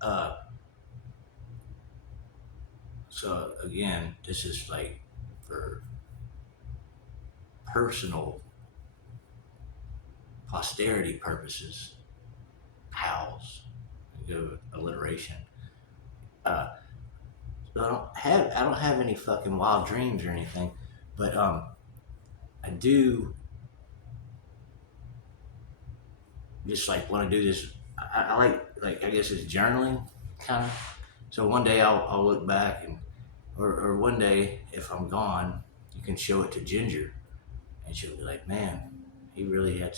Uh, so again, this is like for personal posterity purposes. Howls, good alliteration. Uh, so I don't have any fucking wild dreams or anything, but I do just like want to do this. I like I guess it's journaling kind of. So one day I'll look back and or one day if I'm gone, you can show it to Ginger and she'll be like, man, he really had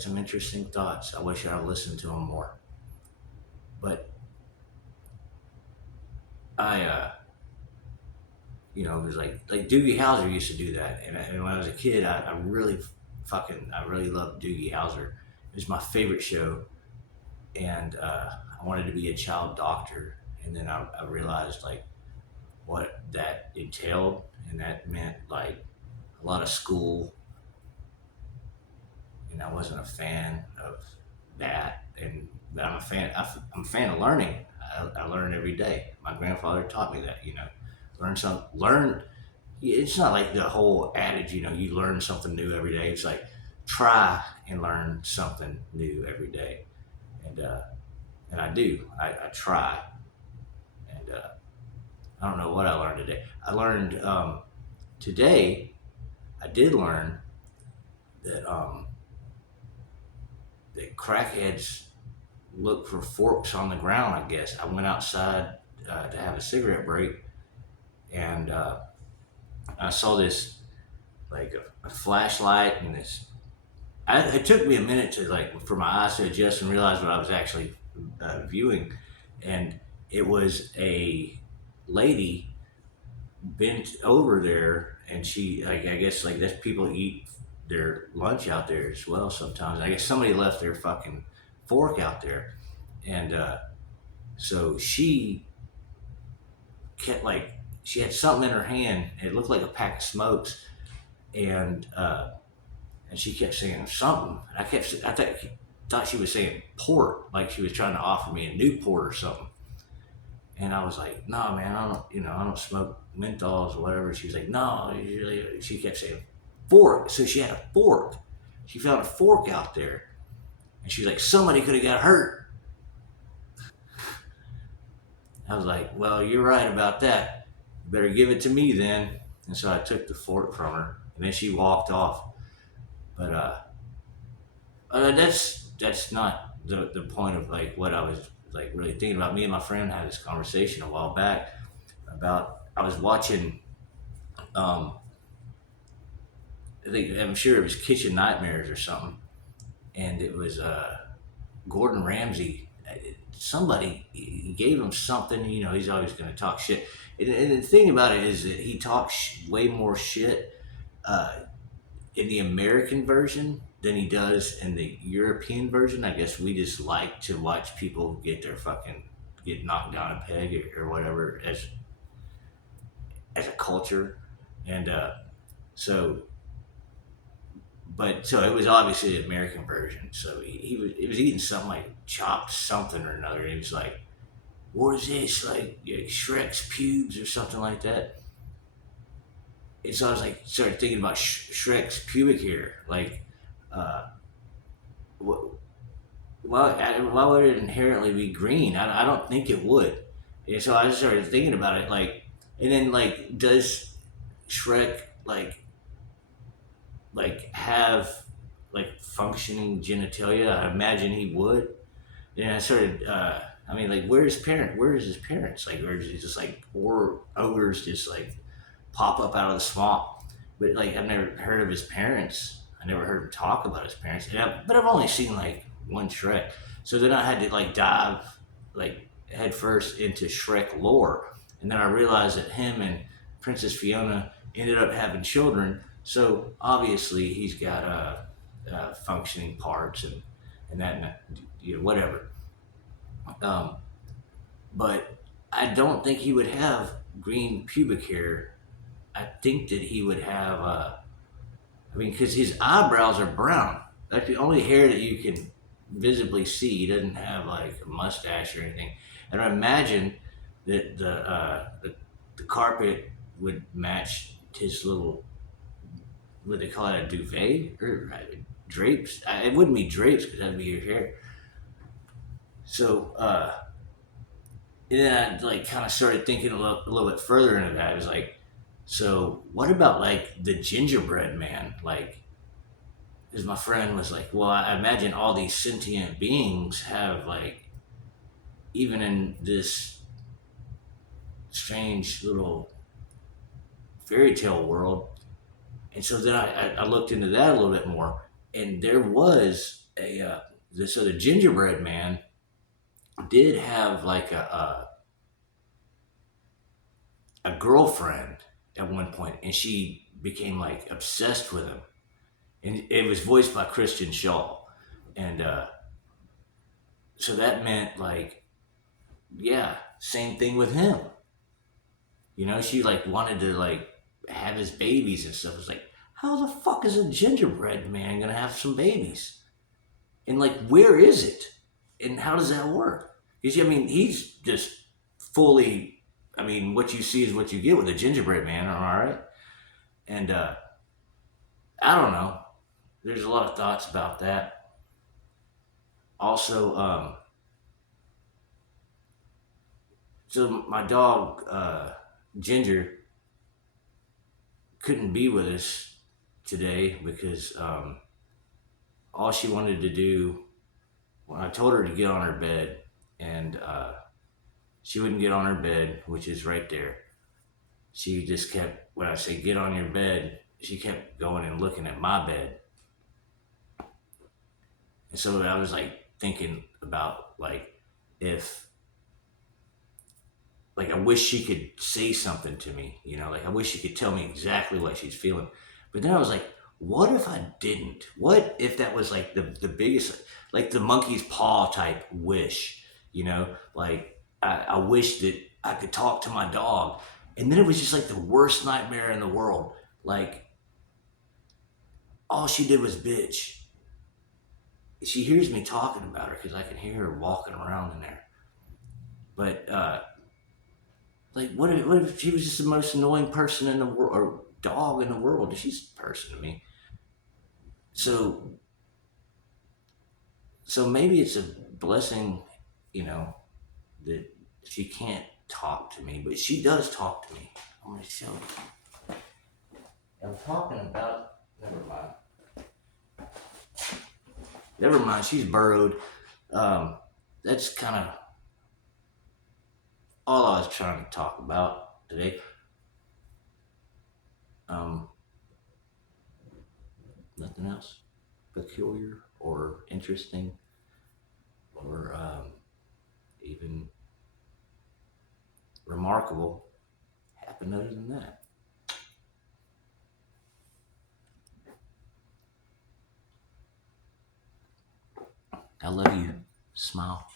some interesting thoughts. I wish I'd listened to him more. But I it was like Doogie Howser used to do that, and when I was a kid, I really loved Doogie Howser. It was my favorite show, and I wanted to be a child doctor, and then I realized like what that entailed, and that meant like a lot of school, and I wasn't a fan of that. And but I'm a fan. I'm a fan of learning. I learn every day. My grandfather taught me that. Learn. It's not like the whole adage. You learn something new every day. It's like try and learn something new every day, and and I do. I try, and I don't know what I learned today. I learned today. I did learn that that crackheads look for forks on the ground. I guess I went outside to have a cigarette break, and I saw this like a flashlight and this. It took me a minute to like for my eyes to adjust and realize what I was actually viewing, and it was a lady bent over there, and she like I guess like that's people eat their lunch out there as well sometimes. I guess somebody left their fucking fork out there, and so kept like she had something in her hand. It looked like a pack of smokes, and she kept saying something. Thought she was saying port, like she was trying to offer me a Newport or something. And I was like, "No, nah, man, I don't smoke menthols or whatever." She was like, "No," she kept saying fork. So she had a fork. She found a fork out there, and she's like, "Somebody could have got hurt." I was like, "Well, you're right about that. You better give it to me then." And so I took the fork from her, and then she walked off. But that's not the point of like what I was like really thinking about. Me and my friend had this conversation a while back about I was watching. Um, I'm sure it was Kitchen Nightmares or something, and it was Gordon Ramsay. Somebody he gave him something. He's always going to talk shit. And the thing about it is that he talks way more shit uh, in the American version than he does in the European version. I guess we just like to watch people get knocked down a peg or whatever as a culture, and so so it was obviously the American version. So he was eating something like chopped something or another. And he was like, "What is this? Like Shrek's pubes or something like that?" And so I was like, started thinking about Shrek's pubic hair. Like, uh, wh- why would it inherently be green? I don't think it would. And so I just started thinking about it. Like, and then like, does Shrek have like functioning genitalia? I imagine he would. And I started. I mean, like, Where is his parents? Like, or is he just like, or ogres just like pop up out of the swamp? But like, I've never heard of his parents. I never heard him talk about his parents. But I've only seen like one Shrek. So then I had to like dive like head first into Shrek lore, and then I realized that him and Princess Fiona ended up having children. So obviously he's got functioning parts and that whatever. Um, but I don't think he would have green pubic hair. I think that he would have. I mean, because his eyebrows are brown. That's the only hair that you can visibly see. He doesn't have like a mustache or anything. And I imagine that the carpet would match his little, what they call it, a duvet or drapes. It wouldn't be drapes because that'd be your hair. So and then I like kind of started thinking a little bit further into that. I was like, so what about like the gingerbread man? Like, because my friend was like, well, I imagine all these sentient beings have like, even in this strange little fairy tale world. And so then I looked into that a little bit more, and there was so the gingerbread man did have like a girlfriend at one point, and she became like obsessed with him, and it was voiced by Christian Shaw, and so that meant like, yeah, same thing with him. You know, she like wanted to like have his babies and stuff. It's like, how the fuck is a gingerbread man gonna have some babies? And like, where is it? And how does that work? Because I mean, he's just fully. I mean, what you see is what you get with a gingerbread man. All right, and I don't know. There's a lot of thoughts about that. Also, so my dog Ginger couldn't be with us today because all she wanted to do when I told her to get on her bed, and she wouldn't get on her bed, which is right there. She just kept, when I say get on your bed, she kept going and looking at my bed. And so I was like thinking about like, if, like, I wish she could say something to me, you know, like I wish she could tell me exactly what she's feeling. But then I was like, what if I didn't? What if that was like the biggest, like the monkey's paw type wish, you know, like I wish that I could talk to my dog. And then it was just like the worst nightmare in the world. Like, all she did was bitch. She hears me talking about her because I can hear her walking around in there. But like, what if she was just the most annoying person in the world, or dog in the world? She's a person to me. So maybe it's a blessing, you know, that she can't talk to me, but she does talk to me. I'm gonna show you. I'm talking about. Never mind. Never mind. She's burrowed. That's kind of all I was trying to talk about today. Um, Nothing else peculiar or interesting or even remarkable happened other than that. I love you. Smile.